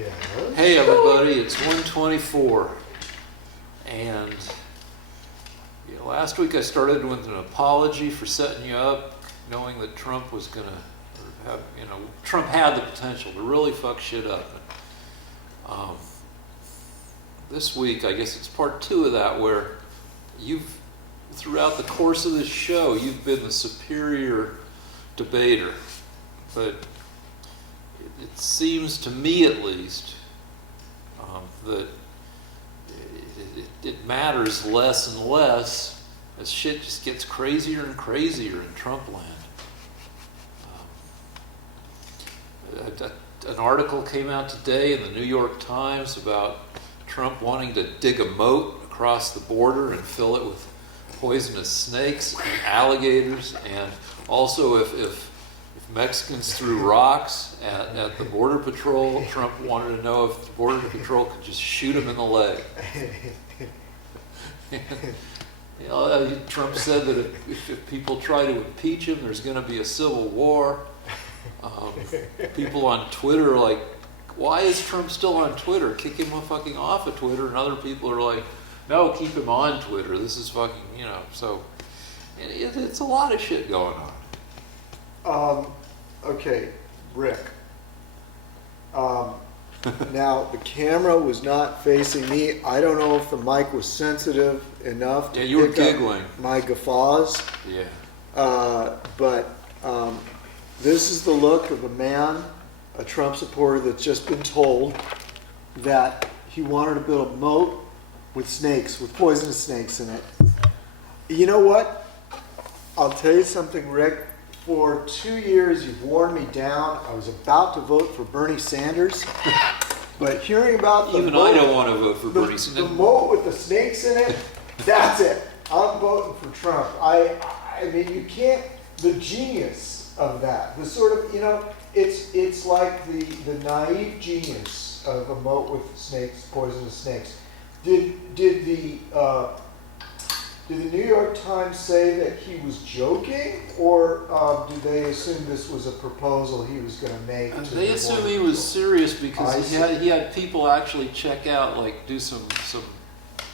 Yes. Hey everybody, it's 1:24, and last week I started with an apology for setting you up, knowing that Trump was gonna have, Trump had the potential to really fuck shit up. This week, I guess it's part 2 of that, where throughout the course of this show, you've been the superior debater, but it seems to me, at least, that it matters less and less as shit just gets crazier and crazier in Trump land. An article came out today in the New York Times about Trump wanting to dig a moat across the border and fill it with poisonous snakes and alligators, and also if Mexicans threw rocks at the Border Patrol, Trump wanted to know if the Border Patrol could just shoot him in the leg. Trump said that if people try to impeach him, there's going to be a civil war. People on Twitter are like, why is Trump still on Twitter? Kick him fucking off of Twitter. And other people are like, no, keep him on Twitter. This is fucking, so it's a lot of shit going on. Okay, Rick. Now, the camera was not facing me. I don't know if the mic was sensitive enough to you were pick giggling. up my guffaws. Yeah. But this is the look of a man, a Trump supporter, that's just been told that he wanted to build a moat with snakes, with poisonous snakes in it. You know what? I'll tell you something, Rick. For 2 years, you've worn me down. I was about to vote for Bernie Sanders, but hearing about Even I don't want to vote for Bernie Sanders. The moat with the snakes in it, that's it. I'm voting for Trump. I mean, you can't. The genius of that, the sort of, it's like the naive genius of a moat with snakes, poisonous snakes. Did the New York Times say that he was joking, or did they assume this was a proposal he was going to make? They assume he was serious because he had people actually check out, like do some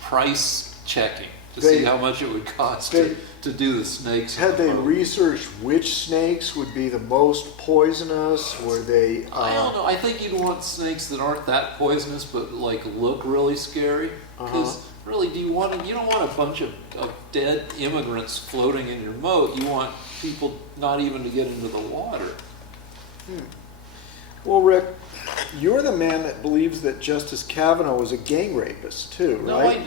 price checking to see how much it would cost to do the snakes. Had they researched which snakes would be the most poisonous? Were they? I don't know. I think you'd want snakes that aren't that poisonous, but like look really scary. Because really, you don't want a bunch of dead immigrants floating in your moat. You want people not even to get into the water. Well, Rick, you're the man that believes that Justice Kavanaugh was a gang rapist too, right?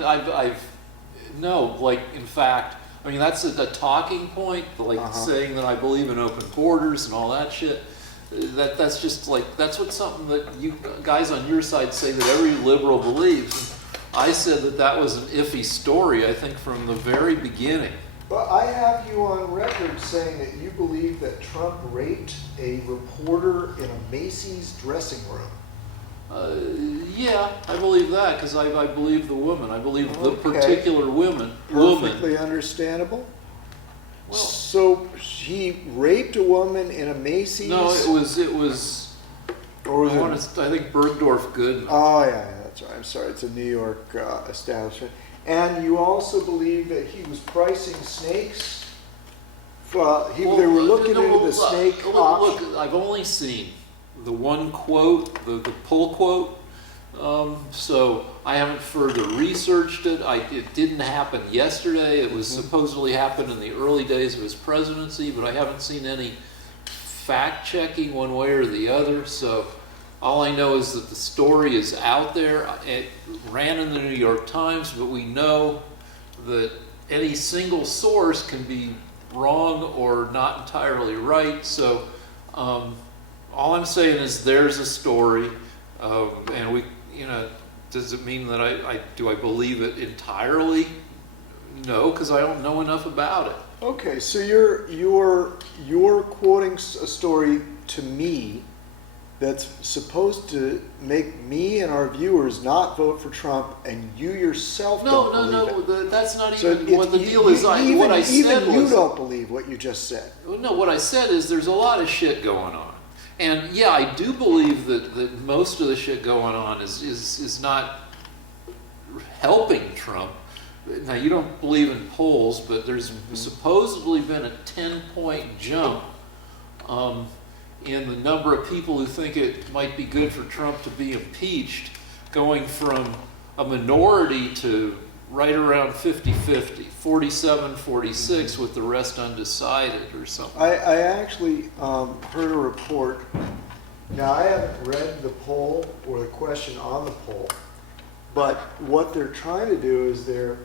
No, in fact, I mean, that's a talking point, saying that I believe in open borders and all that shit. That's just that's something that you guys on your side say that every liberal believes. I said that was an iffy story, I think, from the very beginning. But I have you on record saying that you believe that Trump raped a reporter in a Macy's dressing room. Yeah, I believe that, because I believe the woman. I believe the particular woman. Perfectly understandable. Well, so he raped a woman in a Macy's? No, it was. Or was I think Bergdorf Goodman. Oh yeah. That's right. I'm sorry. It's a New York establishment. And you also believe that he was pricing snakes? They were looking into the snake auction. Look, I've only seen the one quote, the pull quote. So I haven't further researched it. It didn't happen yesterday. It was supposedly happened in the early days of his presidency, but I haven't seen any fact-checking one way or the other. So all I know is that the story is out there. It ran in the New York Times, but we know that any single source can be wrong or not entirely right. So all I'm saying is there's a story, and we, does it mean that I believe it entirely? No, because I don't know enough about it. Okay, so you're quoting a story to me that's supposed to make me and our viewers not vote for Trump, and you yourself don't believe it. That's not So even what the deal is. What I said even you was, don't believe what you just said. no, what I said is there's a lot of shit going on. And yeah, I do believe that most of the shit going on is not helping Trump. Now, you don't believe in polls, but there's supposedly been a 10-point jump in the number of people who think it might be good for Trump to be impeached, going from a minority to right around 50-50, 47-46, with the rest undecided or something. I actually heard a report. Now, I haven't read the poll or the question on the poll, but what they're trying to do is they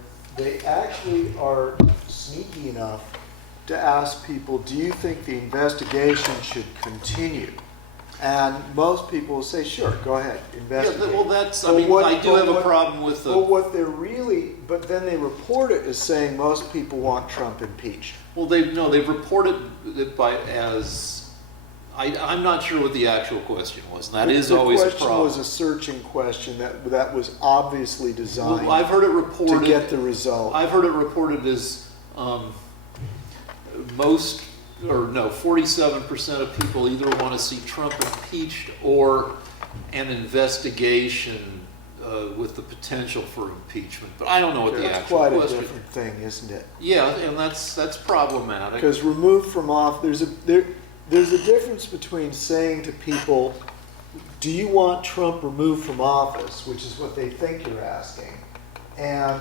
actually are sneaky enough to ask people, do you think the investigation should continue? And most people will say, sure, go ahead, investigate. Yeah, well, I do have a problem with the... But what they're really, but then they report it as saying most people want Trump impeached. Well, they've reported it I'm not sure what the actual question was, and that is always a problem. The question was a searching question that was obviously designed Well, I've heard it reported, to get the result. I've heard it reported as 47% of people either want to see Trump impeached or an investigation with the potential for impeachment. But I don't know what the actual question is. That's quite a different thing, isn't it? Yeah, and that's problematic. Because removed from office, there's a difference between saying to people, do you want Trump removed from office, which is what they think you're asking, and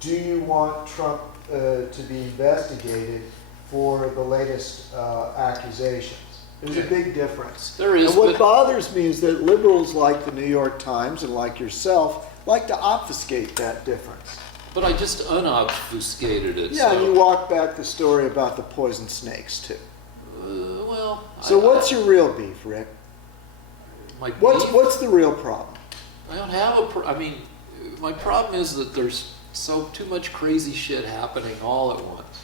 do you want Trump to be investigated for the latest accusations? There's a big difference. There is. And what bothers me is that liberals like the New York Times and like yourself like to obfuscate that difference. But I just unobfuscated it. Yeah, and you walk back the story about the poison snakes, too. So what's your real beef, Rick? My beef? What's the real problem? I don't have my problem is that there's too much crazy shit happening all at once.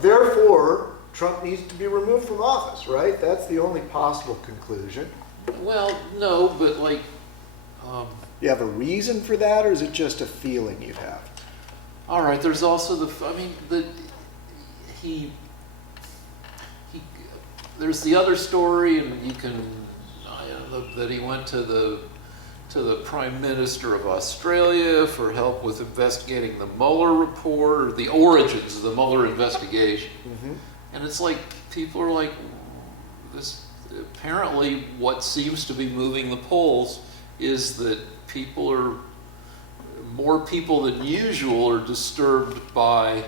Therefore, Trump needs to be removed from office, right? That's the only possible conclusion. Well, no, but you have a reason for that, or is it just a feeling you have? All right, there's also there's the other story, and that he went to the Prime Minister of Australia for help with investigating the Mueller report, or the origins of the Mueller investigation. Mm-hmm. And it's like, people are like, this. Apparently what seems to be moving the polls is that more people than usual are disturbed by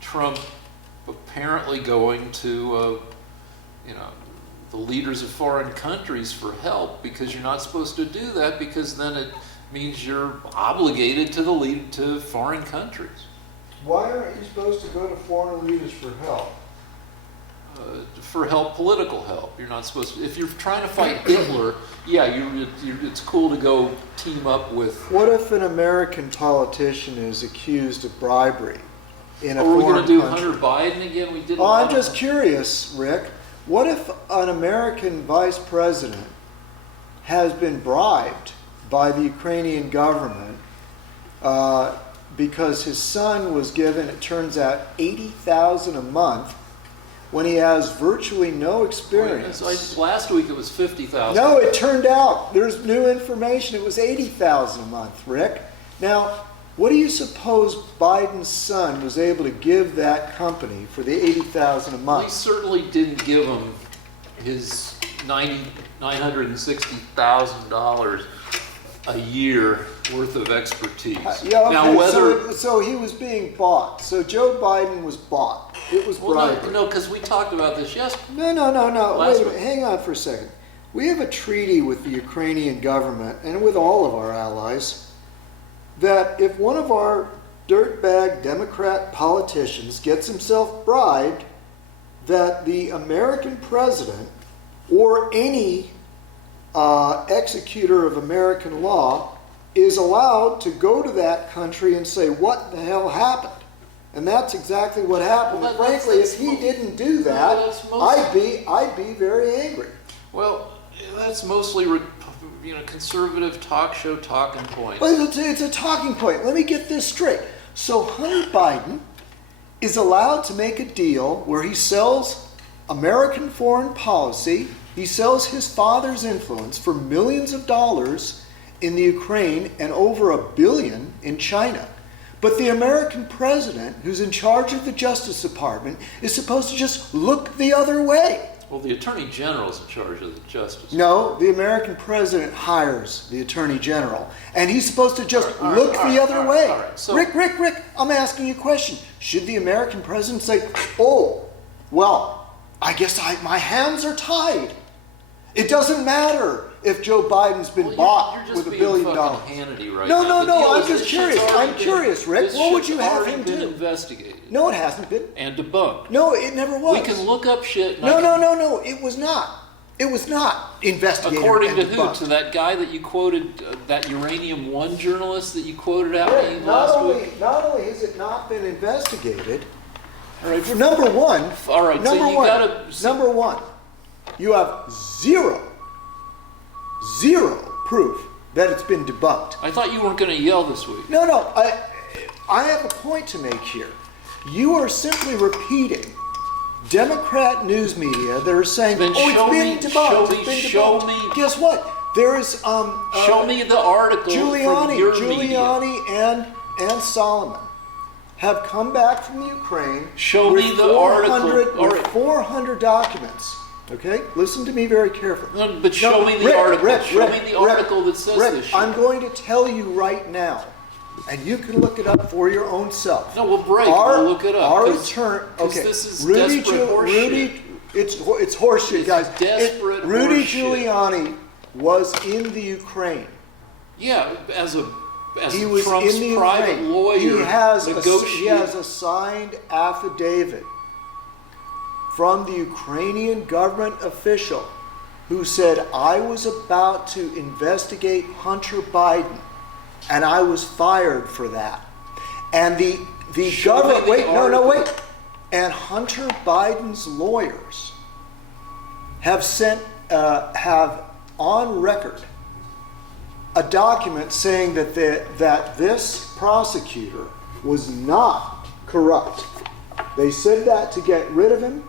Trump apparently going to the leaders of foreign countries for help, because you're not supposed to do that, because then it means you're obligated to foreign countries. Why aren't you supposed to go to foreign leaders for help? For help, political help. You're not supposed to. If you're trying to fight Hitler, it's cool to go team up with. What if an American politician is accused of bribery in a foreign country? Are we going to do country? Hunter Biden again? We did. I'm just curious, Rick. What if an American vice president has been bribed by the Ukrainian government because his son was given, it turns out, $80,000 a month when he has virtually no experience? Last week it was $50,000. No, it turned out, there's new information, it was $80,000 a month, Rick. Now, what do you suppose Biden's son was able to give that company for the $80,000 a month? Well, he certainly didn't give him his $960,000 a year worth of expertise. Okay, now, whether so he was being bought. So Joe Biden was bought. It was bribery. No, because we talked about this yesterday. No. Wait a minute. Hang on for a second. We have a treaty with the Ukrainian government and with all of our allies that if one of our dirtbag Democrat politicians gets himself bribed, that the American president or any executor of American law is allowed to go to that country and say, what the hell happened? And that's exactly what happened. Well, frankly, if he didn't do that, I'd be very angry. Well, that's mostly conservative talk show talking points. But it's a talking point. Let me get this straight. So Hunter Biden is allowed to make a deal where he sells American foreign policy He sells his father's influence for millions of dollars in the Ukraine and over $1 billion in China. But the American president, who's in charge of the Justice Department, is supposed to just look the other way. Well, the Attorney General is in charge of the Justice. No, the American president hires the Attorney General, and he's supposed to just look the other way. all right. So- Rick, I'm asking you a question. Should the American president say, oh, well, I guess my hands are tied. It doesn't matter if Joe Biden's been bought You're just with $1 being billion. fucking Hannity right No, now. no, The deal I'm is just this curious. shit's already I'm curious, Rick. this What would shit's you have already him been do? investigated No, it hasn't been. and debunked. No, it never was. We can look up shit. And No, it was not. It was not investigated. According and to who? debunked. To that guy that you quoted, that Uranium One journalist that you quoted out Rick, last week? not only has it not been investigated, All right. for number one, All right. So number you one, gotta. number one, you have zero proof that it's been debunked. I thought you weren't going to yell this week. No, I have a point to make here. You are simply repeating Democrat news media that are saying, Then "Oh, show it's been me- debunked." show it's been me- show debunked." me- Guess what? There is Show me the article from your media. Giuliani and Solomon have come back from the Ukraine. Show with me the article. All with right. 400 documents. Okay, listen to me very carefully. No, but show me the article. Show me the article that says Rick, this shit. I'm going to tell you right now, and you can look it up for your own self. No, we'll break. We'll look it up. Our 'cause- attorney. 'cause Okay, this is desperate horse shit. It's horseshit, It's guys. desperate Rudy horseshit. Giuliani was in the Ukraine. Yeah, as He was Trump's in the private Ukraine. lawyer, He has negotiating. a signed affidavit from the Ukrainian government official who said, I was about to investigate Hunter Biden, and I was fired for that. And the Show me government, the wait, article. wait. And Hunter Biden's lawyers have have on record a document saying that this prosecutor was not corrupt. They said that to get rid of him.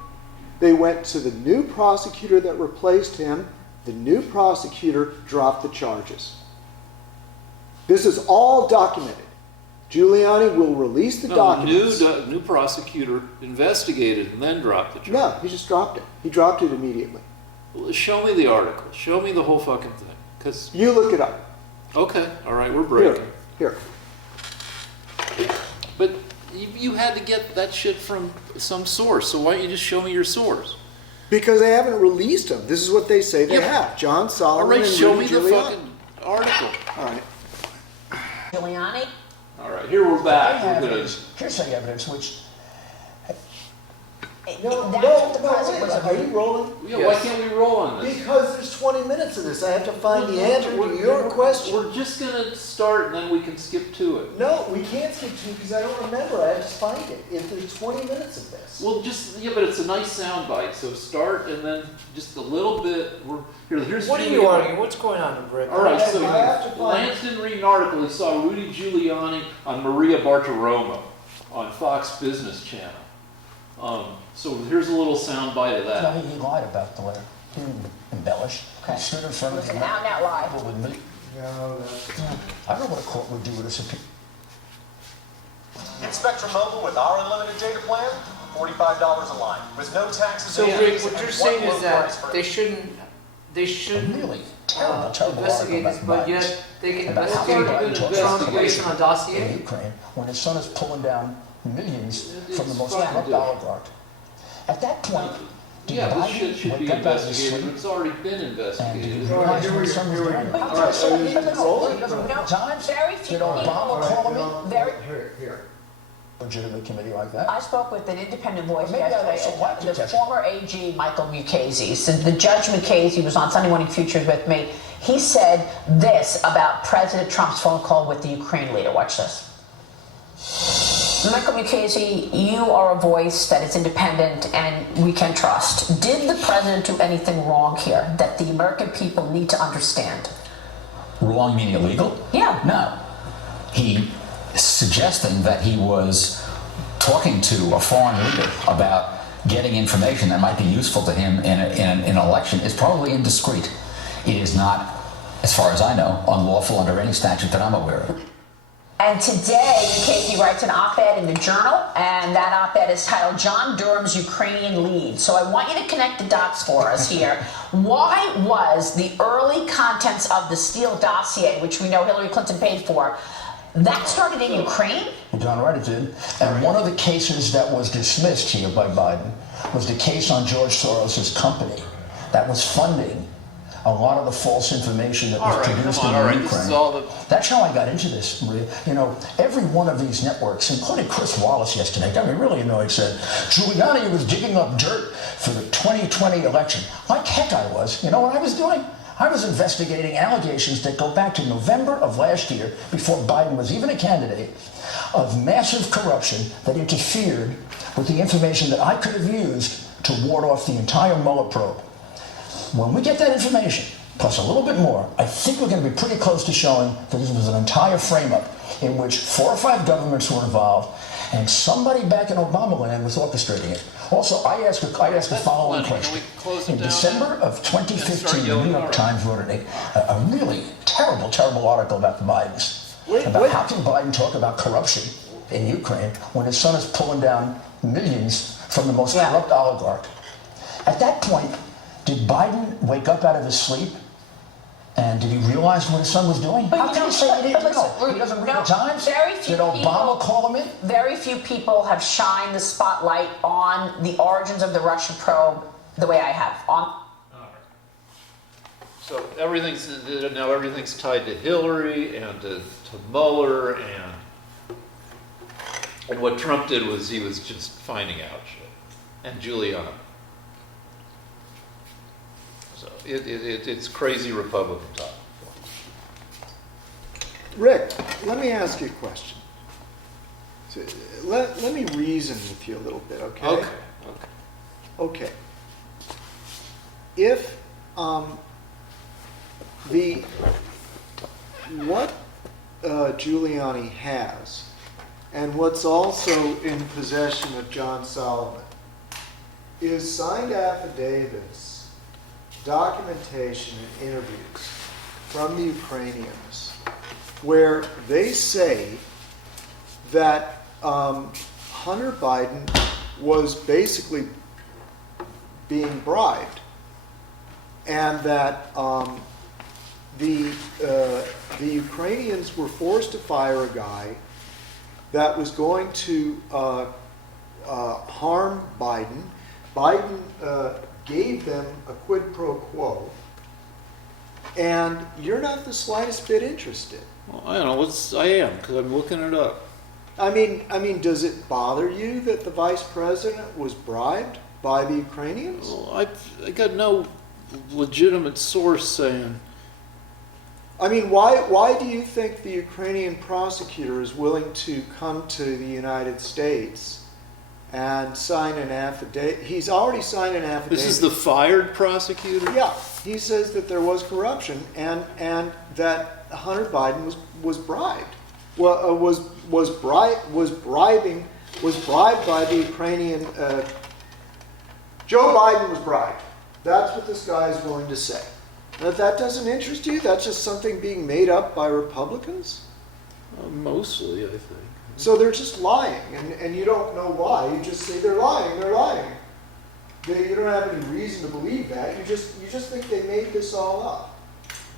They went to the new prosecutor that replaced him. The new prosecutor dropped the charges. This is all documented. Giuliani will release the documents. New prosecutor investigated and then dropped the charge. No, he just dropped it. He dropped it immediately. Well, show me the article. Show me the whole fucking thing. 'Cause You look it up. okay, all right, we're breaking. Here. But you had to get that shit from some source. So why don't you just show me your source? Because they haven't released them. This is what they say they Yeah. have. John All Solomon right, and show me Rudy the Giuliani. fucking article. All right. Giuliani? All right, here we're I back. have We're gonna. is hearsay evidence, which That's what the president was Are you rolling? Yeah, why can't we roll on this? Because there's 20 minutes of this. I have to find the answer to your question. We're just gonna start and then we can skip to it. No, we can't skip to because I don't remember. I have to find it. If there's 20 minutes of this. Well, but it's a nice sound bite. So start and then just a little bit. Here's What are Julie- you arguing? What's going on, Rick? All right, so I have to find- Lance didn't read an article. He saw Rudy Giuliani on Maria Bartiromo on Fox Business Channel. So here's a little sound bite of no, that. he lied about the letter. He didn't embellish. Okay. He stood in front of It was the an out-and-out lie. people with me. No, that's... I don't know what a court would do with a subpoena. Get Spectrum Mobile with our unlimited data plan, $45 a line, with no taxes So, and Rick, fees what and you're one saying low is that price for they shouldn't Really terrible, terrible investigate this, article about but Biden. yet they can About how investigate Biden It's took already been Trump based on a in dossier? Ukraine when his son is pulling down millions from the most fine, corrupt dude. oligarch. At that point, did Yeah, this Biden shit should be wake up out of his investigated. sleep It's already been and did he investigated. realize when his son was dying? Times? Very few Did Obama call me? Very. Here. Legitimate committee like that? I spoke with an independent voice Maybe I'd yesterday, also like to the test former AG Michael Mukasey. So the Judge Mukasey was on Sunday Morning Futures with me. He said this about President Trump's phone call with the Ukraine leader. Watch this. Michael Mukasey, you are a voice that is independent and we can trust. Did the president do anything wrong here that the American people need to understand? Wrong meaning illegal? Yeah. No. He suggesting that he was talking to a foreign leader about getting information that might be useful to him in an election is probably indiscreet. It is not, as far as I know, unlawful under any statute that I'm aware of. And today, Casey writes an op-ed in the Journal, and that op-ed is titled John Durham's Ukrainian Lead. So I want you to connect the dots for us here. Why was the early contents of the Steele dossier, which we know Hillary Clinton paid for, that started in Ukraine? John, right, it did. And one of the cases that was dismissed here by Biden was the case on George Soros' company that was funding a lot of the false information that was produced in Ukraine. This is all the... That's how I got into this, Maria. You know, every one of these networks, including Chris Wallace yesterday, got me really annoyed, said, Giuliani was digging up dirt for the 2020 election. Like heck I was. You know what I was doing? I was investigating allegations that go back to November of last year, before Biden was even a candidate, of massive corruption that interfered with the information that I could have used to ward off the entire Mueller probe. When we get that information, plus a little bit more, I think we're going to be pretty close to showing that this was an entire frame-up in which 4 or 5 governments were involved, and somebody back in Obama land was orchestrating it. Also, I asked the following question. In December of 2015, the New York Times wrote a really terrible, terrible article about the Bidens. About how can Biden talk about corruption in Ukraine when his son is pulling down millions from the most corrupt oligarch. At that point, did Biden wake up out of his sleep? And did he realize what his son was doing? How can you say he didn't know? He doesn't read the Times? Did Obama call him in? Very few people have shined the spotlight on the origins of the Russia probe the way I have. So everything's tied to Hillary and to Mueller, and what Trump did was he was just finding out shit, and Giuliani. So it's crazy Republican talk. Rick, let me ask you a question. So, let me reason with you a little bit, okay? Okay. If what Giuliani has, and what's also in possession of John Solomon, is signed affidavits, documentation, and interviews from the Ukrainians, where they say that Hunter Biden was basically being bribed, and that the Ukrainians were forced to fire a guy that was going to harm Biden. Biden gave them a quid pro quo, and you're not the slightest bit interested. Well, I don't know. I am, because I'm looking it up. I mean, does it bother you that the vice president was bribed by the Ukrainians? Well, I got no legitimate source saying. I mean, why do you think the Ukrainian prosecutor is willing to come to the United States and sign an affidavit? He's already signed an affidavit. This is the fired prosecutor? Yeah, he says that there was corruption and that Hunter Biden was bribed. Well, was bribed by the Ukrainian. Joe Biden was bribed. That's what this guy is willing to say. Now, if that doesn't interest you, that's just something being made up by Republicans? Mostly, I think. So they're just lying, and you don't know why. You just say they're lying. You don't have any reason to believe that. You just think they made this all up.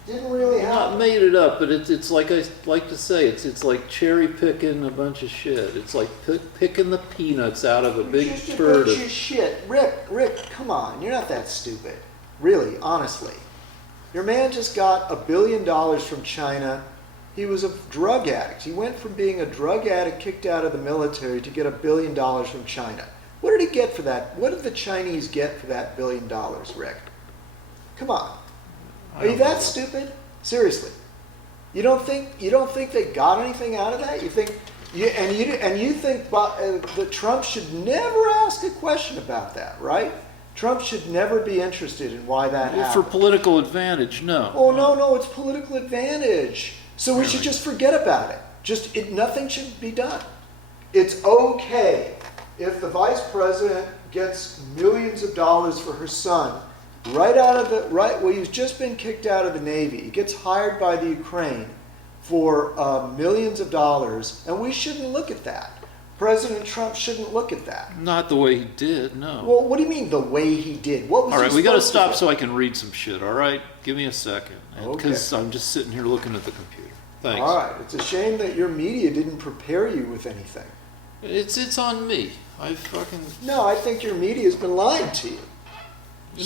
Didn't really happen. Not made it up, but it's like I like to say, it's like cherry picking a bunch of shit. It's like picking the peanuts out of a big Just bird. a bunch of shit. Rick, come on. You're not that stupid. Really, honestly. Your man just got $1 billion from China. He was a drug addict. He went from being a drug addict kicked out of the military to get $1 billion from China. What did he get for that? What did the Chinese get for that $1 billion, Rick? Come on. Are you that stupid? Seriously. You don't think they got anything out of that? You think that Trump should never ask a question about that, right? Trump should never be interested in why that happened. For political advantage, no. Oh, no, it's political advantage. So we should just forget about it. Nothing should be done. It's okay if the vice president gets millions of dollars for her son well, he's just been kicked out of the Navy. He gets hired by the Ukraine for millions of dollars, and we shouldn't look at that. President Trump shouldn't look at that. Not the way he did, no. Well, what do you mean the way he did? What was All right, he we got to supposed stop do? so I can read some shit, all right? Give me a second. Because I'm just sitting here looking at the computer. Thanks. All right, it's a shame that your media didn't prepare you with anything. It's on me. I fucking... No, I think your media's been lying to you.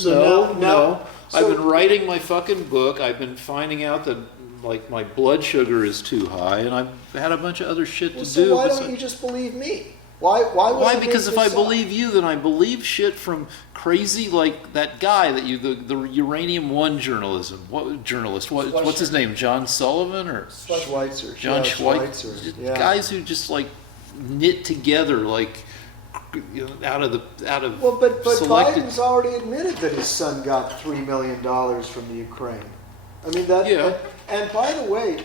No. I've been writing my fucking book. I've been finding out that like my blood sugar is too high, and I've had a bunch of other shit to do. So why don't you just believe me? Why? Because if I believe you, then I believe shit from crazy like that guy that the Uranium One journalism. What journalist? What's his name? John Sullivan or Schweitzer? John Yeah, Schweitzer? Yeah. Guys who just like knit together like out of Well, but selected. Biden's already admitted that his son got $3 million from the Ukraine. I mean that. Yeah. And by the way,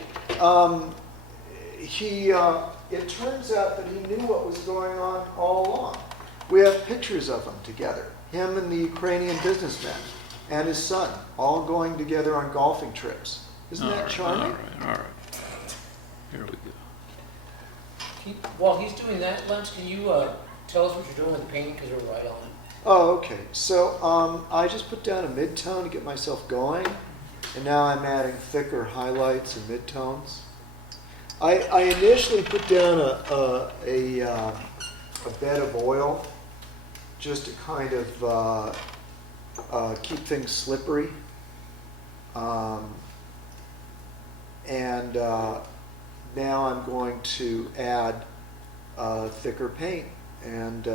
it turns out that he knew what was going on all along. We have pictures of them together, him and the Ukrainian businessman and his son, all going together on golfing trips. Isn't that charming? All right. Here we go. While he's doing that, Lance, can you tell us what you're doing with the painting, because we're right on it. Oh, okay. So I just put down a mid-tone to get myself going, and now I'm adding thicker highlights and mid-tones. I initially put down a bed of oil just to kind of keep things slippery. And now I'm going to add thicker paint and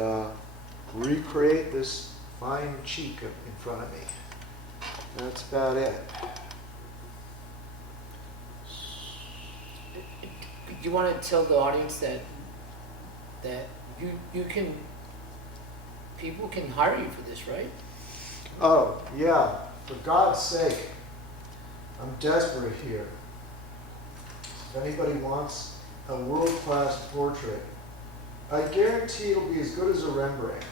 recreate this fine cheek in front of me. That's about it. Do you want to tell the audience that you can, people can hire you for this, right? Oh, yeah. For God's sake. I'm desperate here. If anybody wants a world-class portrait, I guarantee it'll be as good as a Rembrandt.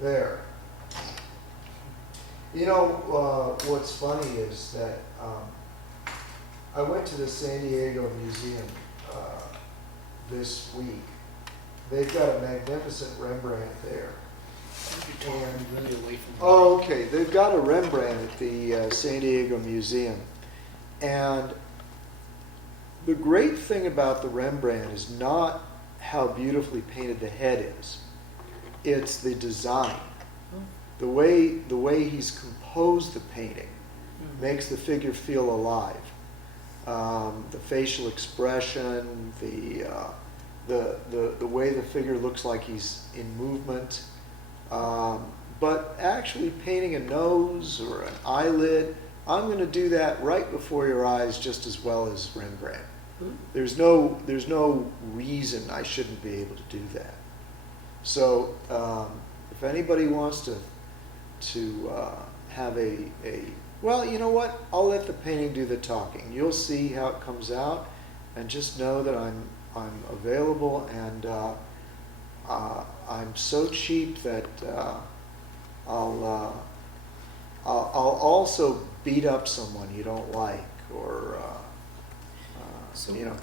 There. You know, what's funny is that I went to the San Diego Museum this week. They've got a magnificent Rembrandt there. And really away from Oh, okay. They've got a Rembrandt at the San Diego Museum. And the great thing about the Rembrandt is not how beautifully painted the head is. It's the design. The way he's composed the painting makes the figure feel alive. The facial expression, the way the figure looks like he's in movement. But actually painting a nose or an eyelid, I'm going to do that right before your eyes just as well as Rembrandt. There's no reason I shouldn't be able to do that. So if anybody wants to have well, you know what? I'll let the painting do the talking. You'll see how it comes out, and just know that I'm available, and I'm so cheap that I'll also beat up someone you don't like, or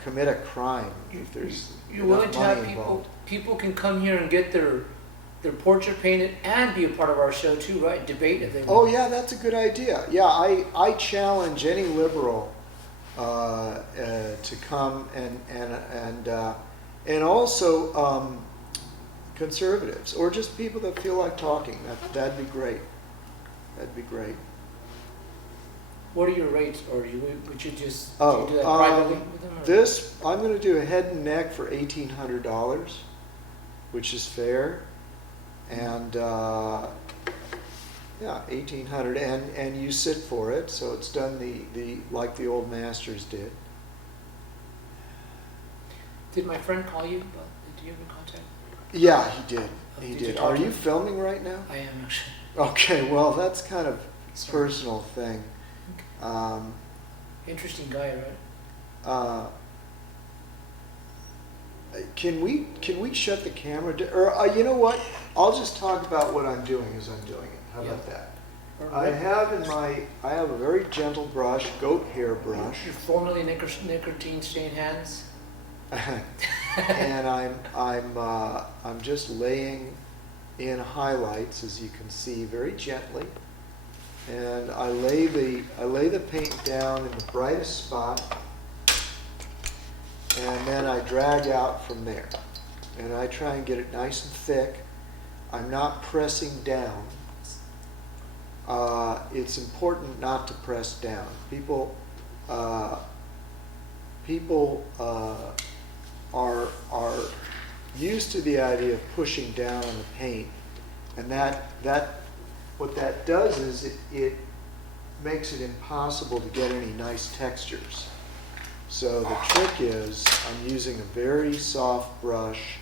commit a crime if there's You're willing enough to have money involved. people can come here and get their portrait painted and be a part of our show too, right? Debate if they want. Oh yeah, that's a good idea. Yeah, I challenge any liberal to come and also conservatives, or just people that feel like talking. That'd be great. That'd be great. What are your rates, or would you just do Oh, that privately with them? Or? this I'm going to do a head and neck for $1,800, which is fair, and yeah, $1,800, and you sit for it, so it's done the like the old masters did. Did my friend call you? Did you have a contact? Yeah, he did. He Did you did. talk Are to you him? filming right now? I am actually. Okay, well that's kind of Sorry. personal thing. Interesting guy, right? Can we shut the camera? Or you know what? I'll just talk about what I'm doing as I'm doing it. How about that? I have a very gentle brush, goat hair brush, Your formerly nicotine stained hands. and I'm just laying in highlights, as you can see, very gently. And I lay the paint down in the brightest spot, and then I drag out from there. And I try and get it nice and thick. I'm not pressing down. It's important not to press down. People are used to the idea of pushing down on the paint, and that what that does is it makes it impossible to get any nice textures. So the trick is I'm using a very soft brush,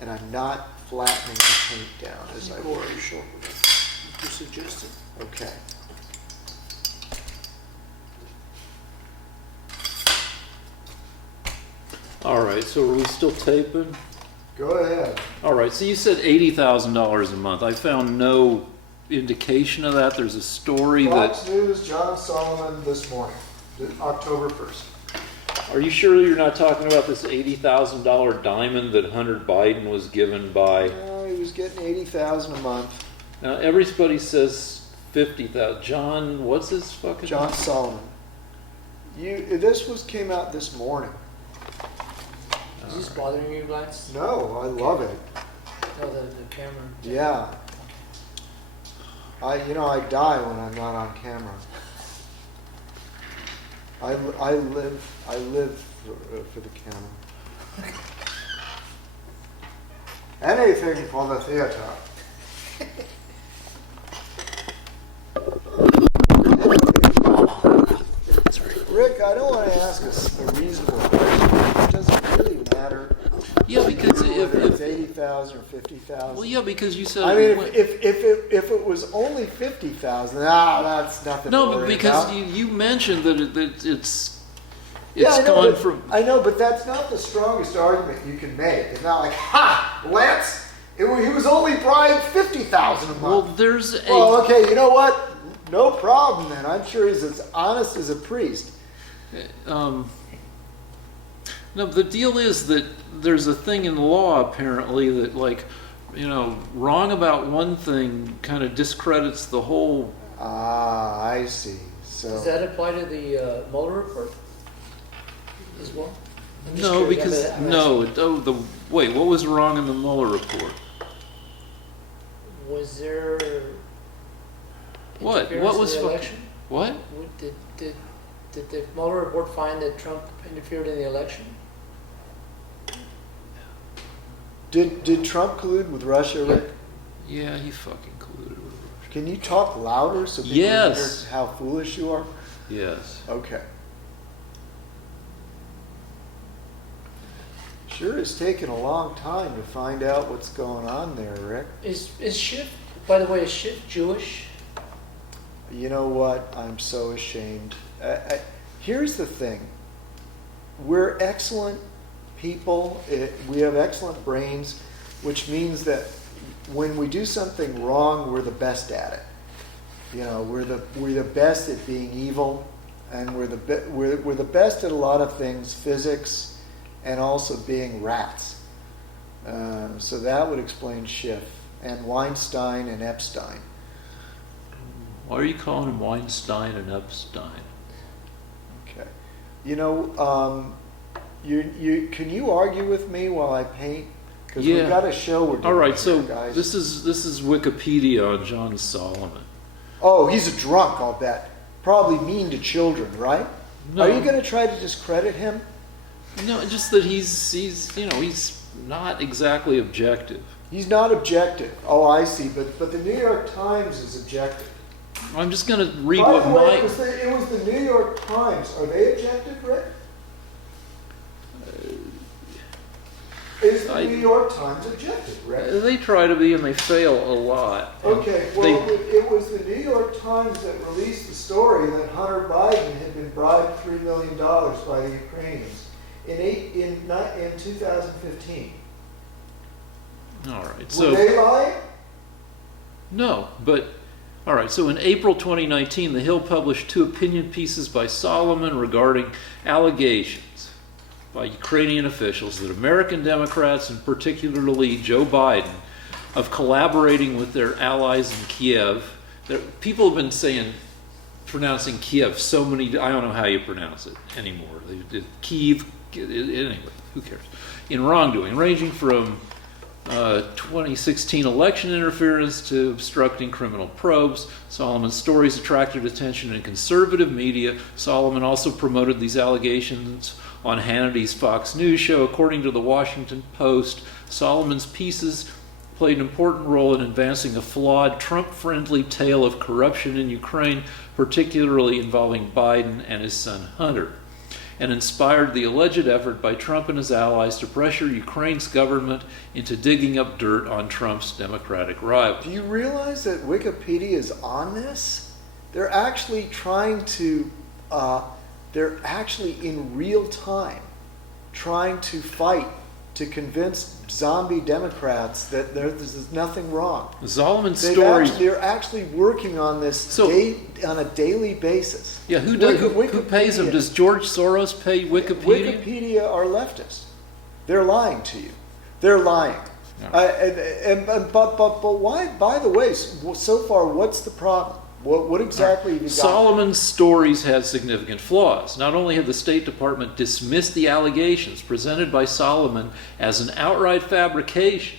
and I'm not flattening the paint down as I work. You suggested. Okay. All right, so are we still taping? Go ahead. All right, so you said $80,000 a month. I found no indication of that. There's a story Fox that... News, John Solomon this morning, October 1st. Are you sure you're not talking about this $80,000 diamond that Hunter Biden was given by... He was getting $80,000 a month. Now, everybody says 50,000. John, what's his fucking... John Solomon. This came out this morning. Is this bothering you, Lance? No, I love it. No, the camera. Yeah. I die when I'm not on camera. I live for the camera. Anything for the theater. Rick, I don't want to ask a reasonable question. It doesn't really matter. Yeah, because whether it's if 80,000 or 50,000. well, yeah, because you said... I mean, if it was only 50,000, that's nothing. No, to but worry because about. you mentioned that it's Yeah, I know, gone but, from... I know, but that's not the strongest argument you can make. It's not like, ha, Lance, he was only bribed 50,000 a month. Well, there's a... Well, okay, you know what? No problem then. I'm sure he's as honest as a priest. No, the deal is that there's a thing in law apparently that, like, wrong about one thing kind of discredits the whole. Ah, I see. So Does that apply to the Mueller report as well? I'm just No, curious. because wait, what was wrong in the Mueller report? Was there What? interference What in was the fuck- election? What? Did the Mueller report find that Trump interfered in the election? did Trump collude with Russia, Rick? Yeah, he fucking colluded with Russia. Can you talk louder so people Yes. hear how foolish you are? Yes. Okay. Sure has taken a long time to find out what's going on there, Rick. Is Schiff, by the way, is Schiff Jewish? You know what? I'm so ashamed. Here's the thing. We're excellent people. We have excellent brains, which means that when we do something wrong, we're the best at it. We're the best at being evil, and we're the best at a lot of things, physics, and also being rats. So that would explain Schiff and Weinstein and Epstein. Why are you calling him Weinstein and Epstein? Okay. Can you argue with me while I paint? Because Yeah. we've got a show we're doing. All right, here, so guys. this is Wikipedia on John Solomon. Oh, he's a drunk, I'll bet. Probably mean to children, right? No. Are you going to try to discredit him? No, just that he's not exactly objective. He's not objective. Oh, I see. But the New York Times is objective. I'm just going to read By what the way, my... it was the New York Times. Are they objective, Rick? Is the New York Times objective, Rick? They try to be, and they fail a lot. Okay, well, it was the New York Times that released the story that Hunter Biden had been bribed $3 million by the Ukrainians. in 2015. All right. Were So they lying? no, but all right. So in April 2019, The Hill published 2 opinion pieces by Solomon regarding allegations by Ukrainian officials that American Democrats, and particularly Joe Biden, of collaborating with their allies in Kiev. People have been pronouncing Kiev so many, I don't know how you pronounce it anymore. They did Kiev, anyway, who cares? In wrongdoing, ranging from 2016 election interference to obstructing criminal probes. Solomon's stories attracted attention in conservative media. Solomon also promoted these allegations on Hannity's Fox News show. According to the Washington Post, Solomon's pieces played an important role in advancing a flawed, Trump-friendly tale of corruption in Ukraine, particularly involving Biden and his son Hunter, and inspired the alleged effort by Trump and his allies to pressure Ukraine's government into digging up dirt on Trump's Democratic rival. Do you realize that Wikipedia is on this? They're actually trying to, they're actually in real time trying to fight to convince zombie Democrats that there's nothing wrong. Solomon's stories. They're actually working on this on a daily basis. Yeah, who pays them? Does George Soros pay Wikipedia? Wikipedia are leftists. They're lying to you. They're lying. No. But why? By the way, so far, what's the problem? What exactly have you got? Solomon's stories had significant flaws. Not only had the State Department dismissed the allegations presented by Solomon as an outright fabrication,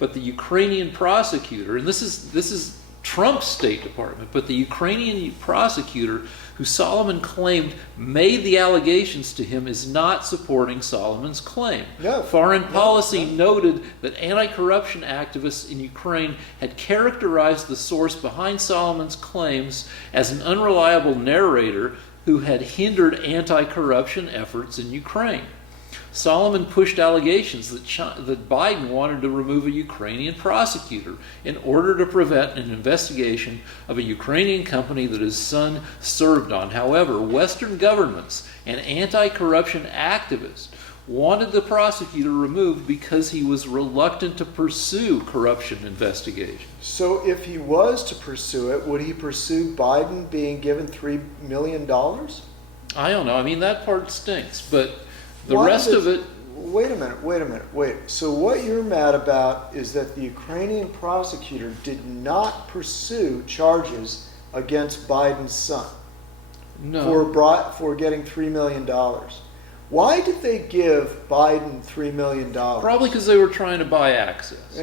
but the Ukrainian prosecutor, and this is Trump's State Department, but the Ukrainian prosecutor who Solomon claimed made the allegations to him is not supporting Solomon's claim. No. Foreign policy noted that anti-corruption activists in Ukraine had characterized the source behind Solomon's claims as an unreliable narrator who had hindered anti-corruption efforts in Ukraine. Solomon pushed allegations that Biden wanted to remove a Ukrainian prosecutor in order to prevent an investigation of a Ukrainian company that his son served on. However, Western governments and anti-corruption activists wanted the prosecutor removed because he was reluctant to pursue corruption investigations. So if he was to pursue it, would he pursue Biden being given $3 million? I don't know. I mean, that part stinks, but the rest of it... Wait a minute. So what you're mad about is that the Ukrainian prosecutor did not pursue charges against Biden's son for getting $3 million. Why did they give Biden $3 million? Probably because they were trying to buy access.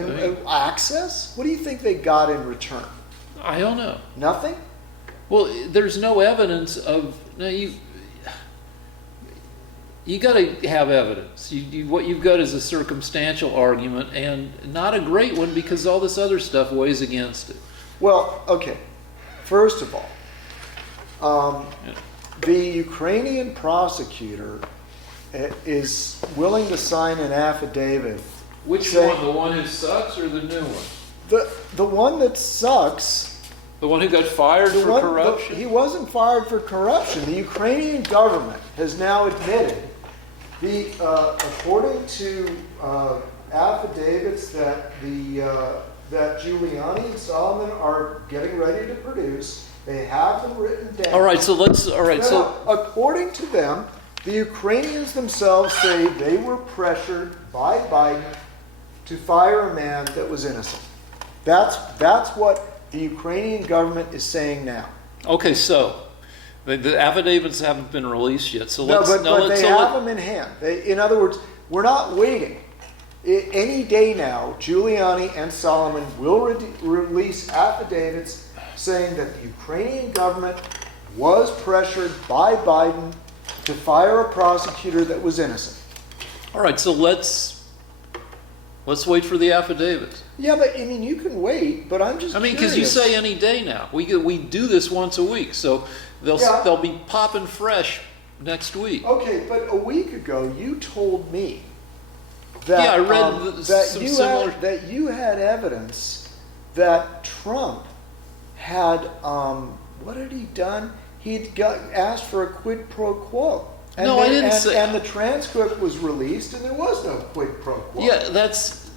Access? What do you think they got in return? I don't know. Nothing? Well, there's no evidence of... No, you got to have evidence. What you've got is a circumstantial argument, and not a great one because all this other stuff weighs against it. Well, okay. First of all, the Ukrainian prosecutor is willing to sign an affidavit. Which one? The one who sucks or the new one? The one that sucks. The one who got fired for corruption? He wasn't fired for corruption. The Ukrainian government has now admitted, according to affidavits that that Giuliani and Solomon are getting ready to produce, they have them written down. According to them, the Ukrainians themselves say they were pressured by Biden to fire a man that was innocent. That's what the Ukrainian government is saying now. Okay, so the affidavits haven't been released yet. So but they have them in hand. In other words, we're not waiting. Any day now, Giuliani and Solomon will release affidavits saying that the Ukrainian government was pressured by Biden to fire a prosecutor that was innocent. All right, so let's wait for the affidavits. Yeah, but I mean, you can wait, but I'm just because you say any day now. We do this once a week, so they'll be popping fresh next week. Okay, but a week ago you told me that I read that you had evidence that Trump had what had he done? He'd asked for a quid pro quo. No, I didn't say- And the transcript was released, and there was no quid pro quo. Yeah,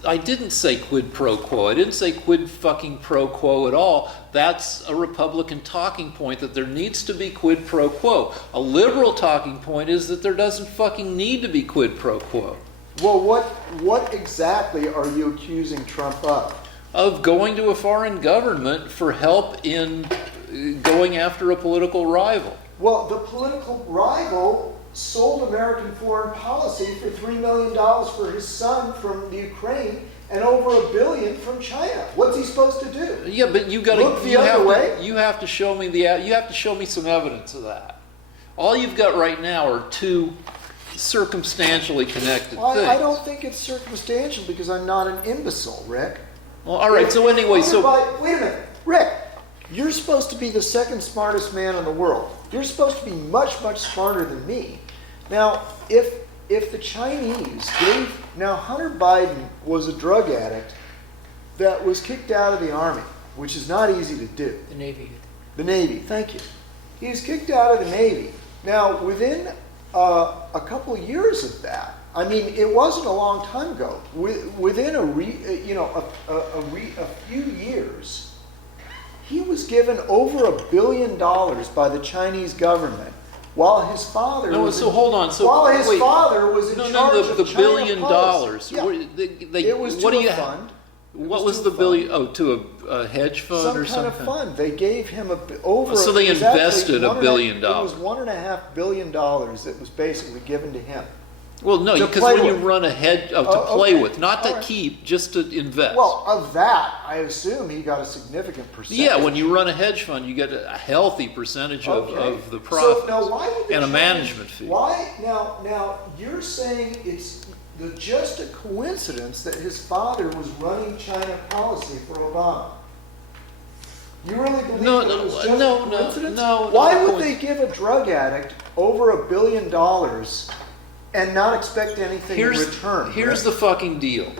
I didn't say quid pro quo. I didn't say quid fucking pro quo at all. That's a Republican talking point, that there needs to be quid pro quo. A liberal talking point is that there doesn't fucking need to be quid pro quo. Well, what exactly are you accusing Trump Of going to a foreign government for help in going after a political rival. Well, the political rival sold American foreign policy for $3 million for his son from the Ukraine and over $1 billion from China. What's he supposed to do? Yeah, but you got Look to the you other have way? to you have to show me you have to show me some evidence of that. All you've got right now are two circumstantially connected Well, things. I don't think it's circumstantial because I'm not an imbecile, Rick. Well, all right. So anyway, Wait a minute, Rick. You're supposed to be the second smartest man in the world. You're supposed to be much, much smarter than me. Now, if the Chinese now Hunter Biden was a drug addict that was kicked out of the army, which is not easy to do. The Navy. The Navy, thank you. He was kicked out of the Navy. Now, within a couple of years of that, I mean, it wasn't a long time ago. Within a few years, he was given over $1 billion by the Chinese government, while his father hold on. So while his wait. father was in charge of the China $1 billion. policy. Yeah. It was what to do you a fund. What was the billion? Oh, to a hedge fund Some or kind something? of fund. They gave him over. So they it was actually invested $1 billion. It was $1.5 billion that was basically given to him. Well, no, To because play when you with. run a hedge, to Oh, play okay. with, not to All right. keep, just to invest. Well, of that, I assume he got a significant percentage. Yeah, when you run a hedge fund, you get a healthy percentage Okay. of the profits So now, why would the and a Chinese- management fee. Why now? You're saying it's just a coincidence that his father was running China policy for Obama. You really believe No, that no, it was just no, a no, coincidence? no, Why no, would they give a drug addict over $1 billion and not expect anything in return? Here's the fucking deal.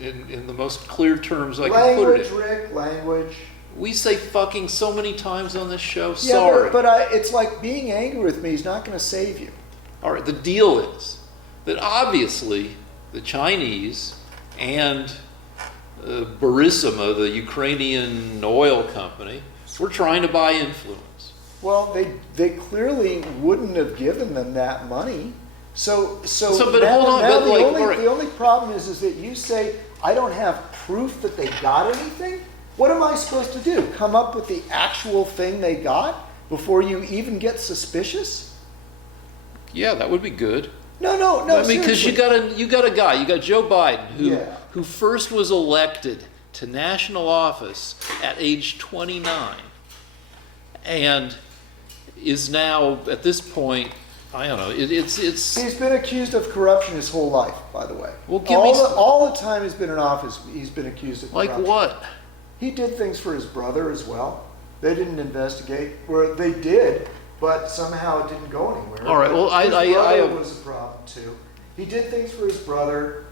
In the most clear terms I can put language, it in. Rick, language. We say fucking so many times on this show. Yeah, Sorry. but it's like being angry with me is not going to save you. All right, the deal is that obviously the Chinese and Burisma, the Ukrainian oil company, were trying to buy influence. Well, they clearly wouldn't have given them that money. So but now, hold on, now but the, like, only, all right. the only problem is that you say, I don't have proof that they got anything? What am I supposed to do? Come up with the actual thing they got before you even get suspicious? Yeah, that would be good. No, I mean, because you seriously. got a guy, you got Joe Biden, Yeah. who first was elected to national office at age 29, and is now at this point, I don't know. It's He's been accused of corruption his whole life, by the way. Well, give me some- all the time he's been in office, he's been accused of like corruption. what? He did things for his brother as well. They didn't investigate, or they did, but somehow it didn't go anywhere. All right, well, his I brother have- was a problem too. He did things for his brother,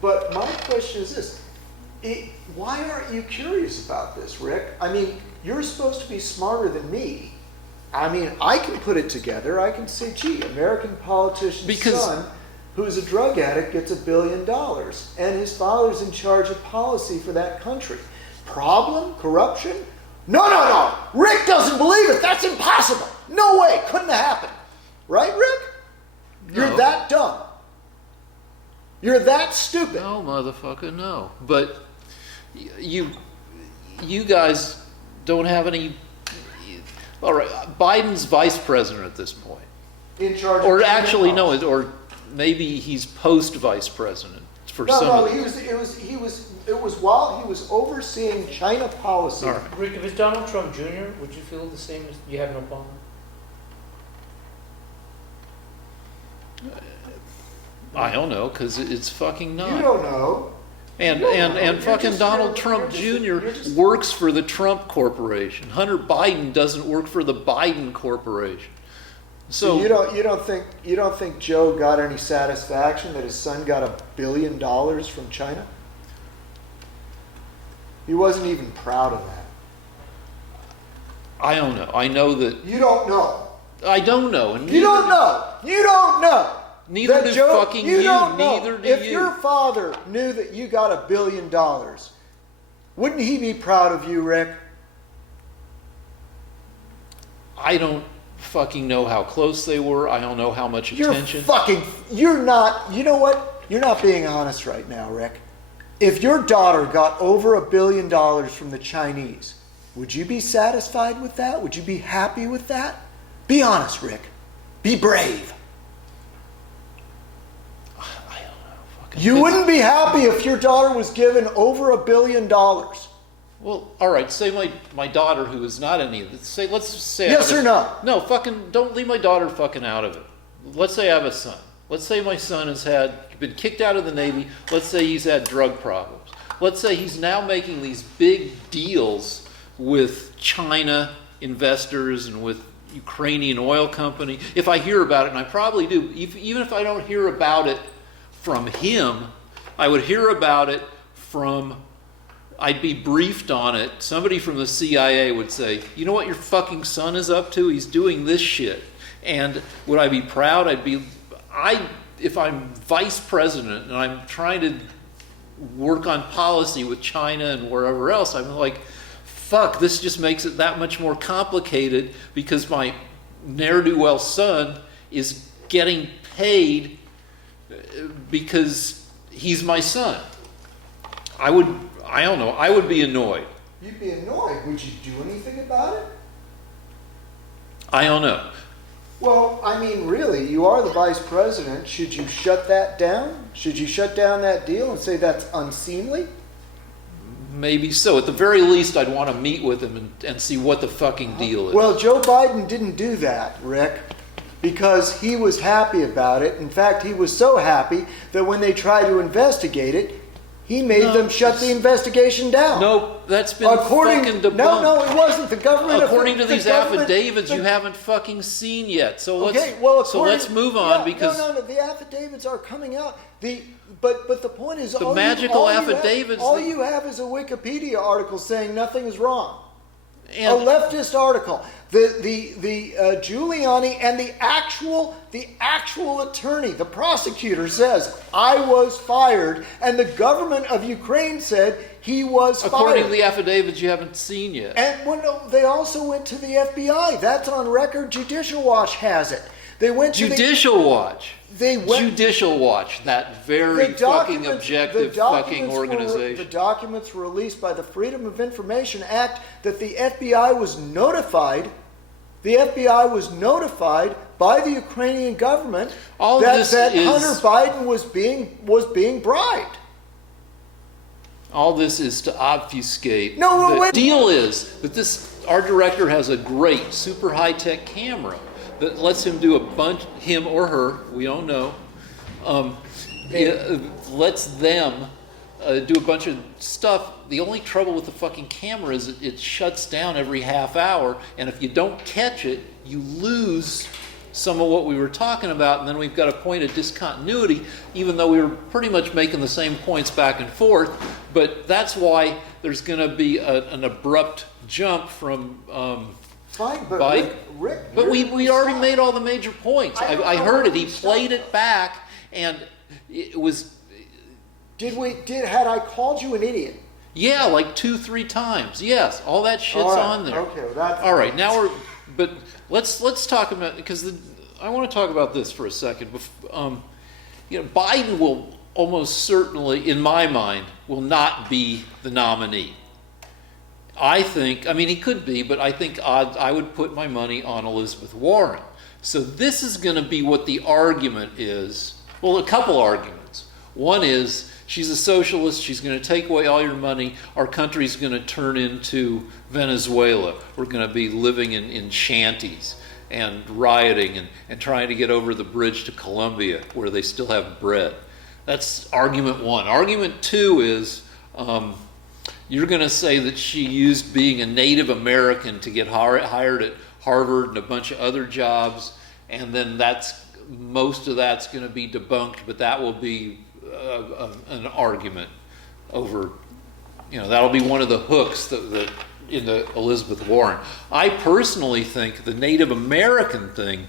but my question is this: why aren't you curious about this, Rick? I mean, you're supposed to be smarter than me. I mean, I can put it together. I can say, gee, American politician's Because- son, who's a drug addict, gets $1 billion, and his father's in charge of policy for that country. Problem? Corruption? No. Rick doesn't believe it. That's impossible. No way. Couldn't have happened. Right, Rick? You're No. that dumb. You're that stupid. No, motherfucker, no. But you guys don't have any. All right, Biden's vice president at this point, In charge. or of China actually no, policy. or maybe he's post vice president for some. No. of It was while he was overseeing China policy. All right. Rick, if it's Donald Trump Jr., would you feel the same as you have no Obama? I don't know, because it's fucking not. You don't know. And You don't know. and You're fucking just- Donald you're Trump just- Jr. you're just- works for the Trump Corporation. Hunter Biden doesn't work for the Biden Corporation. So you don't think Joe got any satisfaction that his son got $1 billion from China? He wasn't even proud of that. I don't know. I know that You don't know. I don't know. And You don't know. You don't know. Neither That do Joe, fucking you. you. Don't know. Neither do if you. your father knew that you got $1 billion, wouldn't he be proud of you, Rick? I don't fucking know how close they were. I don't know how much attention. You're not, you know what? You're not being honest right now, Rick. If your daughter got over $1 billion from the Chinese, would you be satisfied with that? Would you be happy with that? Be honest, Rick. Be brave. I don't know. Fucking You wouldn't be happy if your daughter was given over $1 billion. Well, all right. Say my daughter, who is not any of this. Let's just say. Yes or no? No, fucking. Don't leave my daughter fucking out of it. Let's say I have a son. Let's say my son has been kicked out of the Navy. Let's say he's had drug problems. Let's say he's now making these big deals with China investors and with Ukrainian oil company. If I hear about it, and I probably do, even if I don't hear about it from him, I would hear about it from, I'd be briefed on it. Somebody from the CIA would say, you know what your fucking son is up to? He's doing this shit. And would I be proud? If I'm vice president and I'm trying to work on policy with China and wherever else, I'm like, fuck, this just makes it that much more complicated because my ne'er-do-well son is getting paid because he's my son. I don't know, I would be annoyed. You'd be annoyed. Would you do anything about it? I don't know. Well, I mean, really, you are the vice president. Should you shut that down? Should you shut down that deal and say that's unseemly? Maybe so. At the very least, I'd want to meet with him and see what the fucking deal is. Well, Joe Biden didn't do that, Rick, because he was happy about it. In fact, he was so happy that when they tried to investigate it, he made them shut the investigation down. No, that's been fucking debunked. No, it wasn't. The government... According to these affidavits you haven't fucking seen yet. So let's move on because... No, the affidavits are coming out. But the point is... The magical affidavits... All you have is a Wikipedia article saying nothing is wrong. And a leftist article. The Giuliani and the actual attorney, the prosecutor says, I was fired, and the government of Ukraine said he was fired. According to the affidavits you haven't seen yet. And they also went to the FBI. That's on record. Judicial Watch has it. They went to Judicial Watch. Judicial Watch, that very fucking objective fucking organization. The documents were released by the Freedom of Information Act that the FBI was notified. The FBI was notified by the Ukrainian government that Hunter Biden was being bribed. All this is to obfuscate. The deal is that our director has a great super high-tech camera that lets him do him or her, we don't know, it lets them do a bunch of stuff. The only trouble with the fucking camera is it shuts down every half hour, and if you don't catch it, you lose some of what we were talking about, and then we've got a point of discontinuity, even though we were pretty much making the same points back and forth. But that's why there's going to be an abrupt jump from... Fine, but Biden. Rick, but we already made all the major points. I heard it. He played it back, and it was... Had I called you an idiot? Yeah, like 2-3 times. Yes, all that shit's on there. Okay, well that's... All right, now we're... But let's talk about... Because I want to talk about this for a second. Biden will almost certainly, in my mind, will not be the nominee. I think, he could be, but I think I would put my money on Elizabeth Warren. So this is going to be what the argument is. Well, a couple arguments. One is, she's a socialist, she's going to take away all your money, our country's going to turn into Venezuela. We're going to be living in shanties and rioting and trying to get over the bridge to Colombia where they still have bread. That's argument one. Argument two is... you're going to say that she used being a Native American to get hired at Harvard and a bunch of other jobs, and then most of that's going to be debunked, but that will be an argument over that'll be one of the hooks that in the Elizabeth Warren. I personally think the Native American thing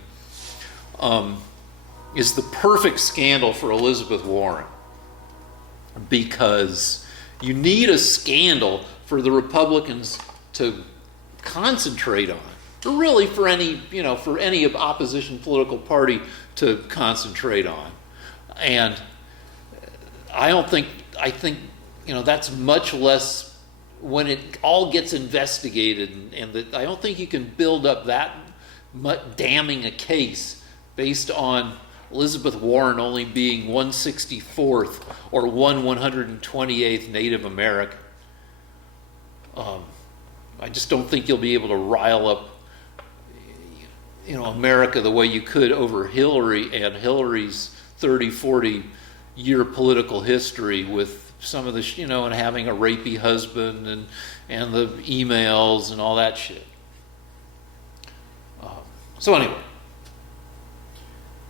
is the perfect scandal for Elizabeth Warren, because you need a scandal for the Republicans to concentrate on, or really for any opposition political party to concentrate on. And I think that's much less when it all gets investigated, and that I don't think you can build up that much damning a case based on Elizabeth Warren only being 164th or 128th Native American. I just don't think you'll be able to rile up America the way you could over Hillary and Hillary's 30, 40 year political history with some of the, and having a rapey husband and the emails and all that shit. So anyway.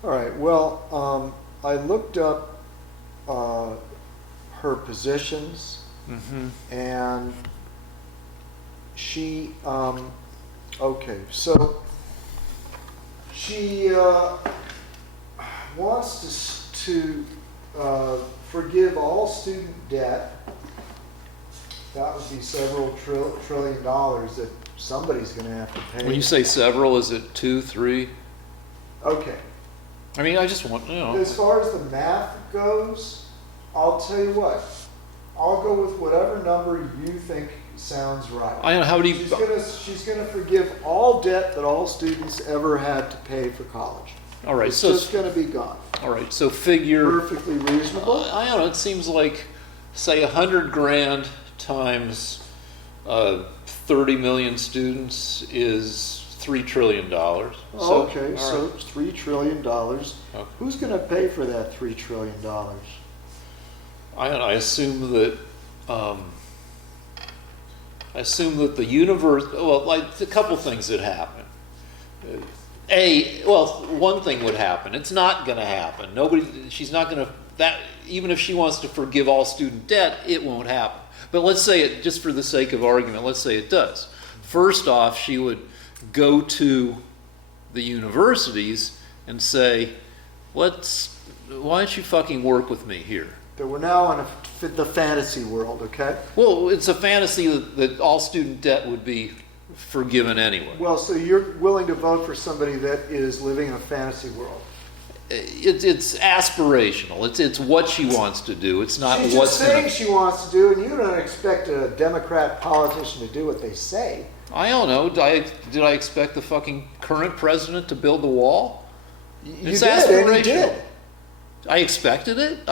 All right, well, I looked up her positions, and she, okay, so she wants to forgive all student debt. That would be several trillion dollars that somebody's going to have to pay. When you say several, is it 2, 3? Okay. I mean, I just want, As far as the math goes, I'll tell you what. I'll go with whatever number you think sounds right. I don't know, how do you... She's gonna forgive all debt that all students ever had to pay for college. All right, It's just gonna be gone. All right, so figure... Perfectly reasonable. I don't know, it seems like, say, 100 grand times 30 million students is $3 trillion. Okay, so it's $3 trillion. Okay. Who's going to pay for that $3 trillion? I assume that the universe. Well, like a couple things that happen. One thing would happen. It's not going to happen. She's not going to. That even if she wants to forgive all student debt, it won't happen. But let's say it, just for the sake of argument, let's say it does. First off, she would go to the universities and say, why don't you fucking work with me here? That we're now in the fantasy world, okay? Well, it's a fantasy that all student debt would be forgiven anyway. Well, so you're willing to vote for somebody that is living in a fantasy world? It's aspirational. It's what she wants to do. It's not She's what's just saying she wants to do, and you don't expect a Democrat politician to do what they say. I don't know. Did I expect the fucking current president to build the wall? It's aspirational. And he did. I expected it.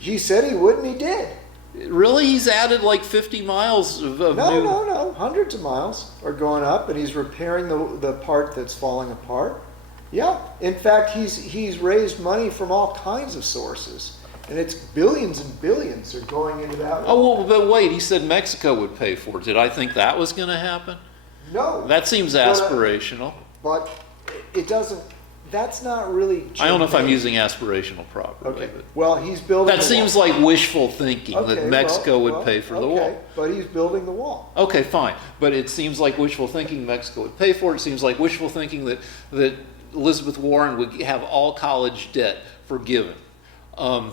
He said he would, and he did. Really? He's added like 50 miles of No. Hundreds of miles are going up, and he's repairing the part that's falling apart. Yeah. In fact, he's raised money from all kinds of sources, and it's billions and billions are going into that. Oh, well, but wait. He said Mexico would pay for it. Did I think that was going to happen? No. That seems aspirational. But it doesn't. That's not really. I don't know if I'm using aspirational properly. Okay. Well, he's building. That seems like wishful thinking that Mexico would pay for the wall. But he's building the wall. Okay, fine. But it seems like wishful thinking Mexico would pay for it. It seems like wishful thinking that Elizabeth Warren would have all college debt forgiven. Let's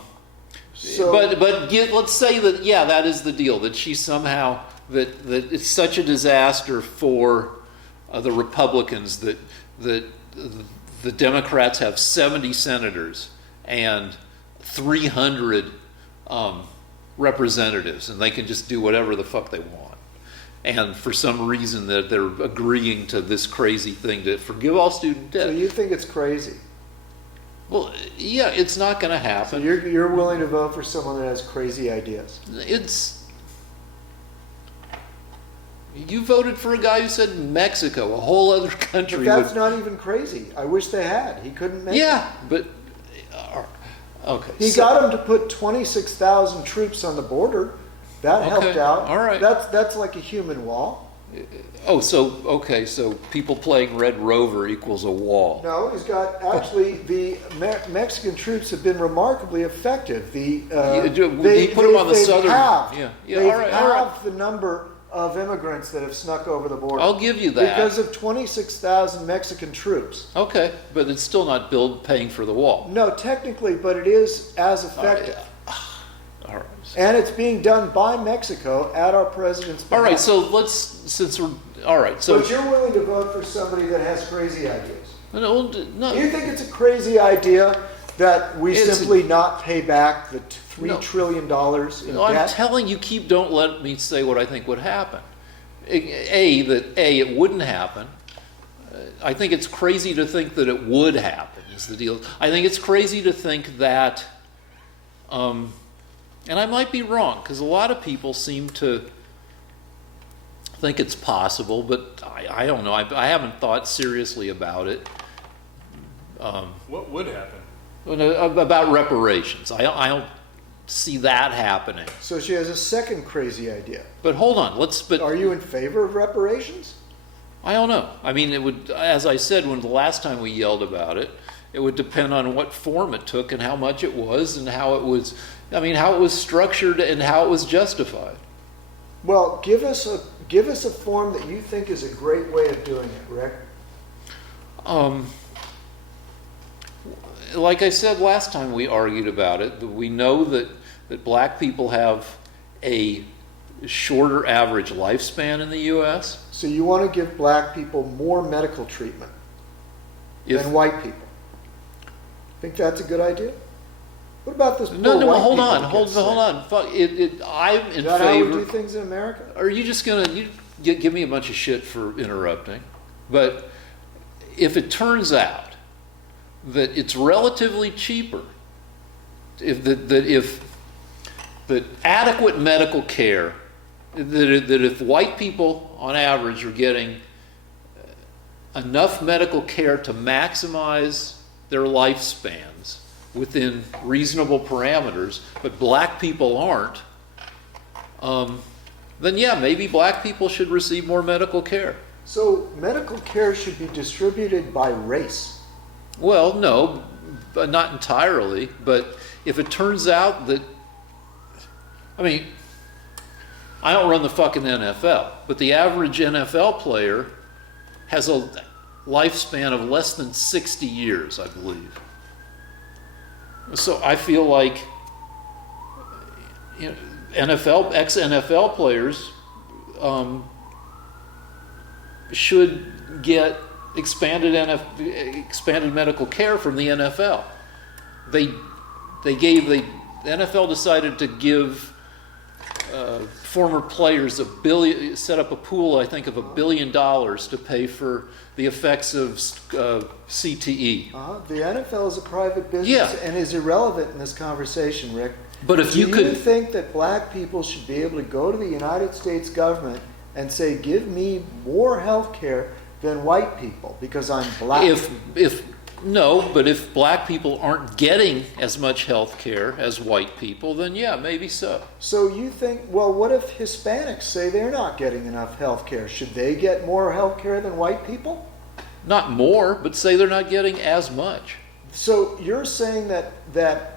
say that that is the deal. That she somehow that it's such a disaster for the Republicans that the Democrats have 70 senators and 300 representatives, and they can just do whatever the fuck they want. And for some reason that they're agreeing to this crazy thing to forgive all student debt. So you think it's crazy? Well, yeah, it's not going to happen. So you're willing to vote for someone that has crazy ideas? You voted for a guy who said Mexico, a whole other country. But that's not even crazy. I wish they had. He couldn't make it. Yeah, but okay. He got him to put 26,000 troops on the border. That helped out. All right. That's like a human wall. Oh, so, okay, so people playing Red Rover equals a wall. No, he's got, actually, the Mexican troops have been remarkably effective. He put them on the southern. Yeah, They've all right. halved the number of immigrants that have snuck over the border. I'll give you that. Because of 26,000 Mexican troops. Okay, but it's still not paying for the wall. No, technically, but it is as effective. All right. And it's being done by Mexico at our president's behest. All right, so But you're willing to vote for somebody that has crazy ideas. no, Do you think it's a crazy idea that we It's simply not pay back the $3 trillion in no, I'm debt? telling you, don't let me say what I think would happen. It wouldn't happen. I think it's crazy to think that it would happen, is the deal. I think it's crazy to think that, and I might be wrong, because a lot of people seem to think it's possible, but I don't know. I haven't thought seriously about it. What would happen? About reparations. I don't see that happening. So she has a second crazy idea. But hold on, Are you in favor of reparations? I don't know. I mean, it would, as I said, when the last time we yelled about it, it would depend on what form it took and how much it was and how it was, how it was structured and how it was justified. Well, give us a form that you think is a great way of doing it, Rick. Like I said last time we argued about it, we know that black people have a shorter average lifespan in the U.S. So you want to give black people more medical treatment than white people. Think that's a good idea? What about this? No, poor white hold people on, that hold get sick? on. Fuck, I'm in Is that how we favor. do things in America? Are you just gonna give me a bunch of shit for interrupting? But if it turns out that it's relatively cheaper, if adequate medical care, that if white people on average are getting enough medical care to maximize their lifespans within reasonable parameters, but black people aren't, then yeah, maybe black people should receive more medical care. So medical care should be distributed by race. Well, no, but not entirely. But if it turns out that, I don't run the fucking NFL, but the average NFL player has a lifespan of less than 60 years, I believe. So I feel like ex-NFL players should get expanded medical care from the NFL. The NFL decided to give former players set up a pool, I think, of $1 billion to pay for the effects of CTE. The NFL is a private business Yeah. and is irrelevant in this conversation, Rick. But if Do you could think that black people should be able to go to the United States government and say, give me more health care than white people because I'm black? But if black people aren't getting as much health care as white people, then yeah, maybe so. So you think, well, what if Hispanics say they're not getting enough health care? Should they get more health care than white people? Not more, but say they're not getting as much. So you're saying that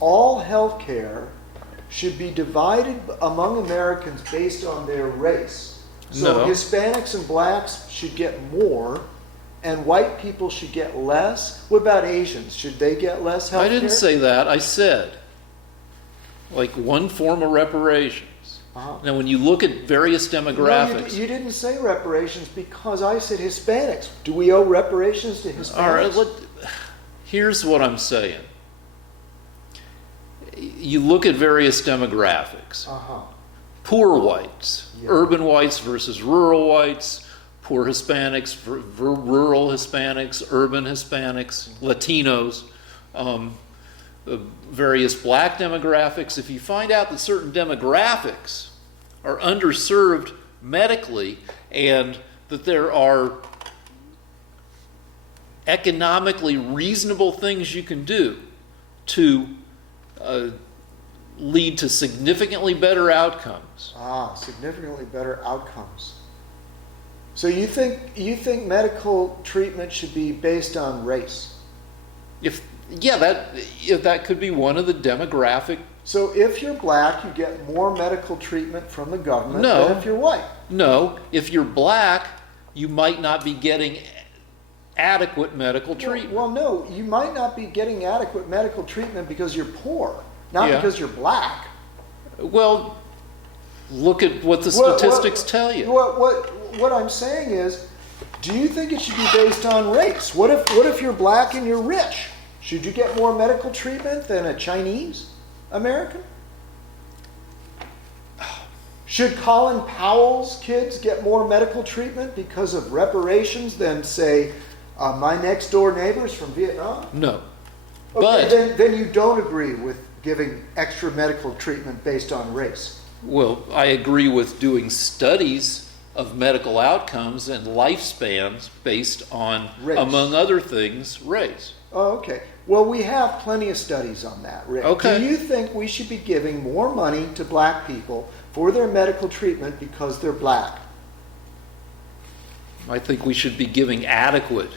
all health care should be divided among Americans based on their race. So No. Hispanics and blacks should get more, and white people should get less. What about Asians? Should they get less health I care? didn't say that. I said, like, one form of reparations. Uh-huh. Now, when you look at various demographics... No, you didn't say reparations because I said Hispanics. Do we owe reparations to Hispanics? All right, here's what I'm saying. You look at various demographics. Uh-huh. Poor whites, Yeah. urban whites versus rural whites, poor Hispanics, rural Hispanics, urban Hispanics, Latinos, various black demographics. If you find out that certain demographics are underserved medically and that there are economically reasonable things you can do to lead to significantly better outcomes. Significantly better outcomes. So you think medical treatment should be based on race? That could be one of the demographic. So if you're black, you get more medical treatment from the government No. than if you're white. No, if you're black, you might not be getting adequate medical treatment. Well, no, you might not be getting adequate medical treatment because you're poor, not Yeah. because you're black. Well, look at what the statistics tell you. What I'm saying is, do you think it should be based on race? What if you're black and you're rich? Should you get more medical treatment than a Chinese American? Should Colin Powell's kids get more medical treatment because of reparations than, say, my next door neighbors from Vietnam? No. Okay, But then you don't agree with giving extra medical treatment based on race. well, I agree with doing studies of medical outcomes and lifespans based on, Race. among other things, race. Oh, okay. Well, we have plenty of studies on that, Rick. Okay. Do you think we should be giving more money to black people for their medical treatment because they're black? I think we should be giving adequate.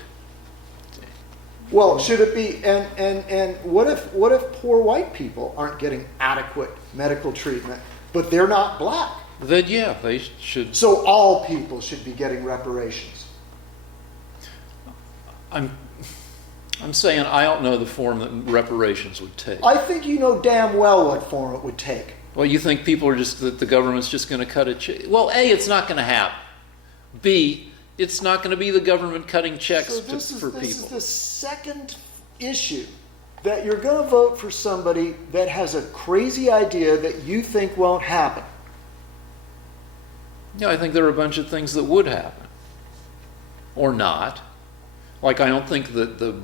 Well, should it be, and what if poor white people aren't getting adequate medical treatment, but they're not black? Then yeah, they should. So all people should be getting reparations. I'm saying I don't know the form that reparations would take. I think you know damn well what form it would take. Well, you think people are just that the government's just going to cut a check? Well, A, it's not going to happen. B, it's not going to be the government cutting checks So for this is people. the second issue that you're going to vote for somebody that has a crazy idea that you think won't happen. Yeah, I think there are a bunch of things that would happen, or not. Like I don't think that the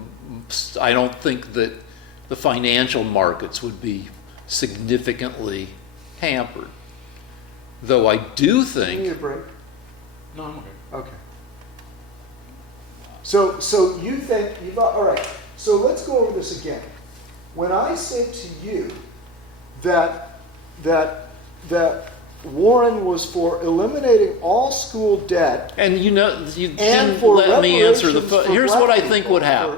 financial markets would be significantly hampered. Though I do You need a think break. No, I'm okay. Okay. So you think you've all right. So let's go over this again. When I said to you that Warren was for eliminating all school debt and you and didn't for let me answer the reparations for here's black what I think people, would happen.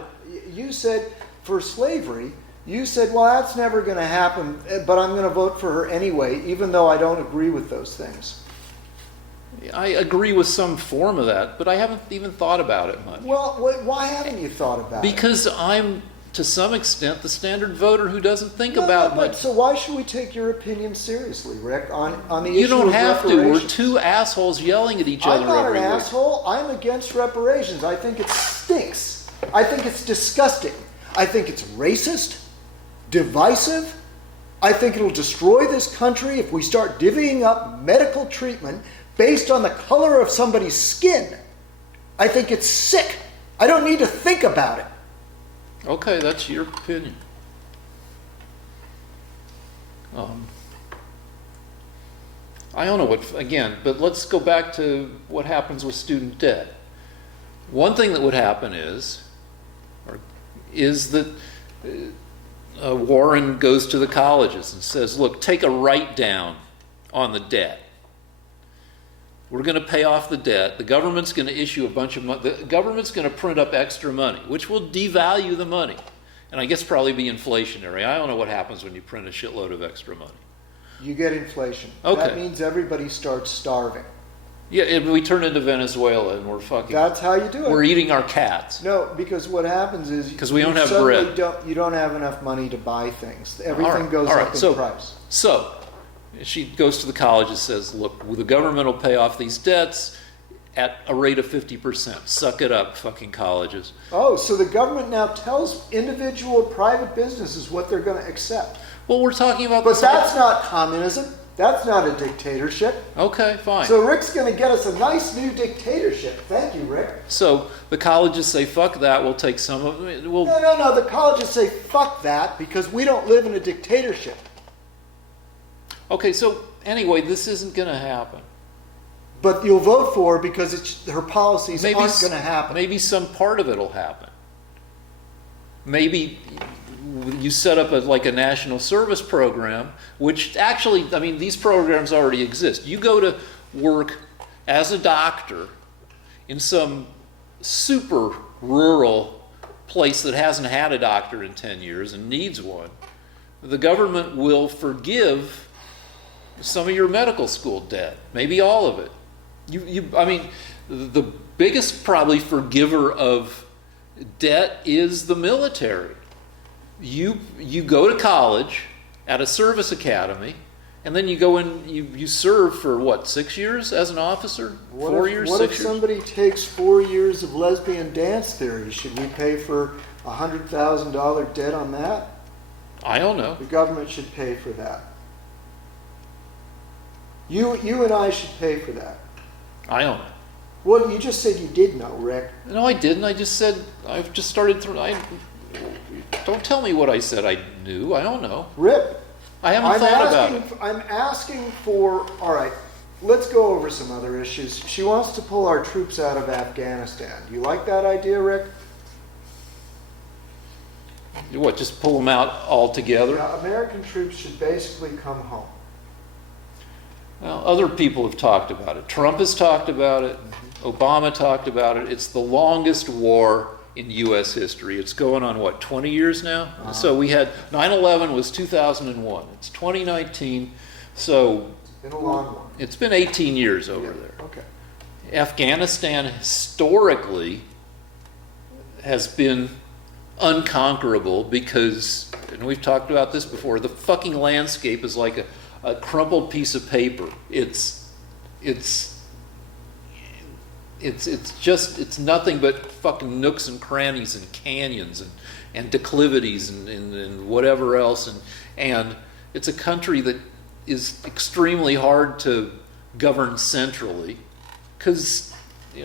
You said for slavery, you said, well, that's never going to happen, but I'm going to vote for her anyway, even though I don't agree with those things. I agree with some form of that, but I haven't even thought about it much. Well, why haven't you thought about it? Because I'm, to some extent, the standard voter who doesn't think No, about but much. so why should we take your opinion seriously, Rick, on the issue You don't of have to. We're reparations? two assholes yelling at each I'm other not every an week. asshole. I'm against reparations. I think it stinks. I think it's disgusting. I think it's racist, divisive. I think it'll destroy this country if we start divvying up medical treatment based on the color of somebody's skin. I think it's sick. I don't need to think about it. Okay, that's your opinion. I don't know what, again, but let's go back to what happens with student debt. One thing that would happen is that Warren goes to the colleges and says, look, take a write down on the debt. We're going to pay off the debt. The government's going to issue a bunch of money. The government's going to print up extra money, which will devalue the money. And I guess probably be inflationary. I don't know what happens when you print a shitload of extra money. You get inflation. Okay. That means everybody starts starving. Yeah, we turn into Venezuela and we're fucking... That's how you do it. We're eating our cats. No, because what happens is 'Cause we don't you have suddenly bread. You don't have enough money to buy things. Everything All right, goes all right, up in so- price. So, she goes to the college and says, look, the government will pay off these debts at a rate of 50%. Suck it up, fucking colleges. Oh, so the government now tells individual private businesses what they're going to accept. Well, we're talking about But this... that's not communism. That's not a dictatorship. Okay, fine. So Rick's going to get us a nice new dictatorship. Thank you, Rick. So the colleges say, fuck that, we'll take some of it. We'll, No. The colleges say, fuck that, because we don't live in a dictatorship. okay, so anyway, this isn't going to happen. But you'll vote for her because her policies Maybe aren't going to happen. Maybe some part of it will happen. Maybe you set up like a national service program, which actually, I mean, these programs already exist. You go to work as a doctor, in some super rural place that hasn't had a doctor in 10 years and needs one, the government will forgive some of your medical school debt, maybe all of it. I mean, the biggest probably forgiver of debt is the military. You go to college at a service academy, and then you go in, you serve for what, 6 years as an officer? 4 years, 6 years? What if somebody takes 4 years of lesbian dance theory? Should we pay for a $100,000 debt on that? I don't know. The government should pay for that. You and I should pay for that. I don't know. Well, you just said you did know, Rick. No, I didn't. I just said, I've just started through, don't tell me what I said I knew. I don't know. Rip. I haven't thought about it. I'm asking for, all right, let's go over some other issues. She wants to pull our troops out of Afghanistan. Do you like that idea, Rick? What, just pull them out altogether? Yeah, American troops should basically come home. Well, other people have talked about it. Trump has talked about it. Obama talked about it. It's the longest war in U.S. history. It's going on, what, 20 years now? Uh-huh. So we had, 9/11 was 2001. It's 2019, so... It's been a long one. It's been 18 years over there. Okay. Afghanistan historically has been unconquerable because, and we've talked about this before, the fucking landscape is like a crumpled piece of paper. It's nothing but fucking nooks and crannies and canyons and declivities and whatever else, and it's a country that is extremely hard to govern centrally because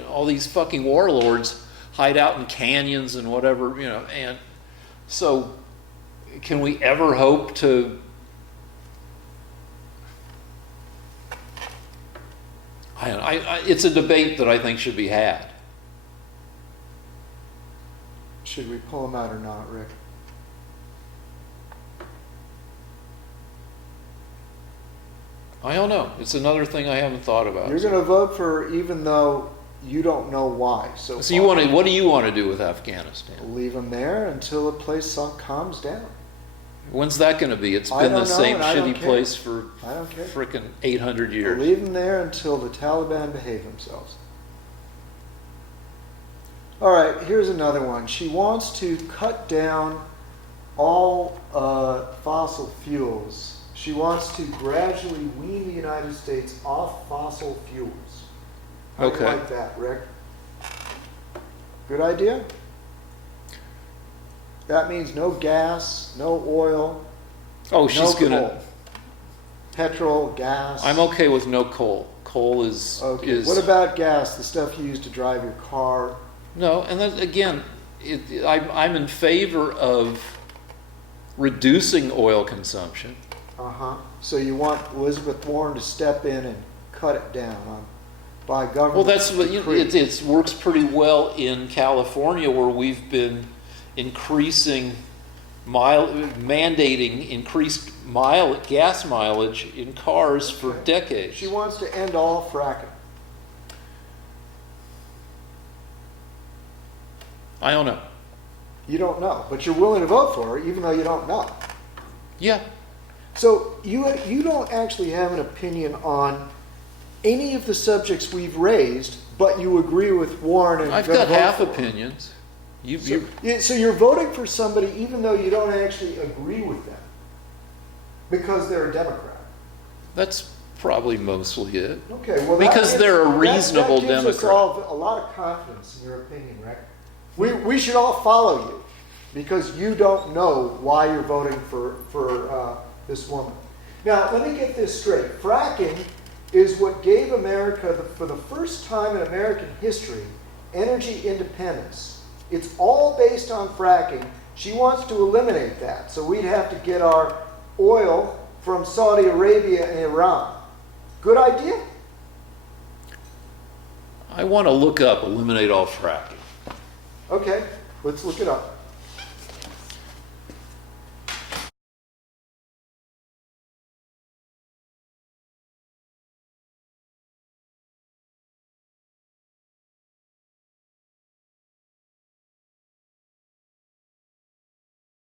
all these fucking warlords hide out in canyons and whatever, and so can we ever hope to it's a debate that I think should be had. Should we pull them out or not, Rick? I don't know. It's another thing I haven't thought about. You're going to vote for, even though you don't know why. So what do you want to do with Afghanistan? Leave them there until the place calms down. When's that going to be? It's I been don't the know, same and I don't shitty care. place for I don't care. frickin' 800 years. Leave them there until the Taliban behave themselves. All right, here's another one. She wants to cut down all fossil fuels. She wants to gradually wean the United States off fossil fuels. How do you Okay. like that, Rick? Good idea? That means no gas, no oil, Oh, she's no gonna. coal. Petrol, gas. I'm okay with no coal. Coal is Okay. is What about gas, the stuff you use to drive your car? no, and then again, I'm in favor of reducing oil consumption. Uh-huh. So you want Elizabeth Warren to step in and cut it down by government Well, that's what decree. it works pretty well in California, where we've been increasing mandating increased gas mileage in cars for Okay. decades. She wants to end all fracking. I don't know. You don't know, but you're willing to vote for her even though you don't know. Yeah, So you don't actually have an opinion on any of the subjects we've raised, but you agree with Warren and I've gonna got vote half for her. opinions. So you're voting for somebody even though you don't actually agree with them because they're a Democrat. That's probably mostly it. Okay, well Because they're a reasonable that gives us Democrat. all a lot of confidence in your opinion, Rick. We should all follow you because you don't know why you're voting for this woman. Now, let me get this straight. Fracking is what gave America, for the first time in American history, energy independence. It's all based on fracking. She wants to eliminate that. So we'd have to get our oil from Saudi Arabia and Iran. Good idea? I want to look up eliminate all fracking. Okay, let's look it up.